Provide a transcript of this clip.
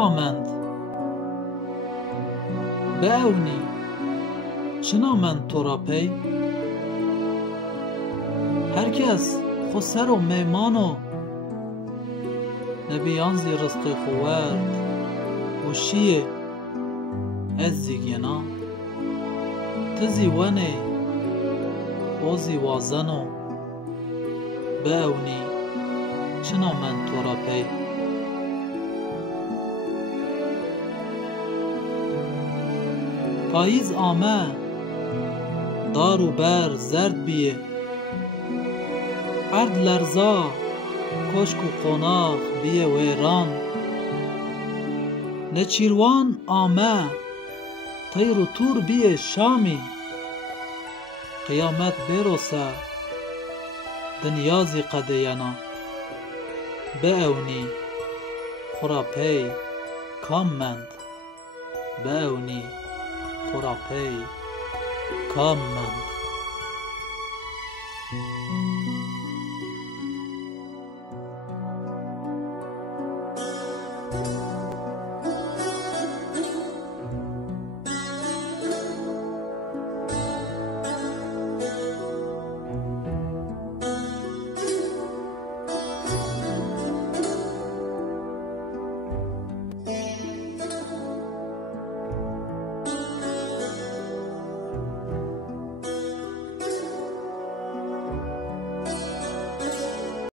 چنامند بأونی چنامند تو را پی هر کس خو سر و میمان و نبیان زی رزق خوارد وشیه از زیگینا تزی ونه او زی وازنو بأونی چنامند تو را پی پاییز آمه دار و بر زرد بیه ارد لرزا کشک و قناق بیه ویران نچیروان آمه تیر و تور بیه شامی قیامت بیروسه دنیازی قدینا بأونی خورا پی کامند بأونی خورا پی کامند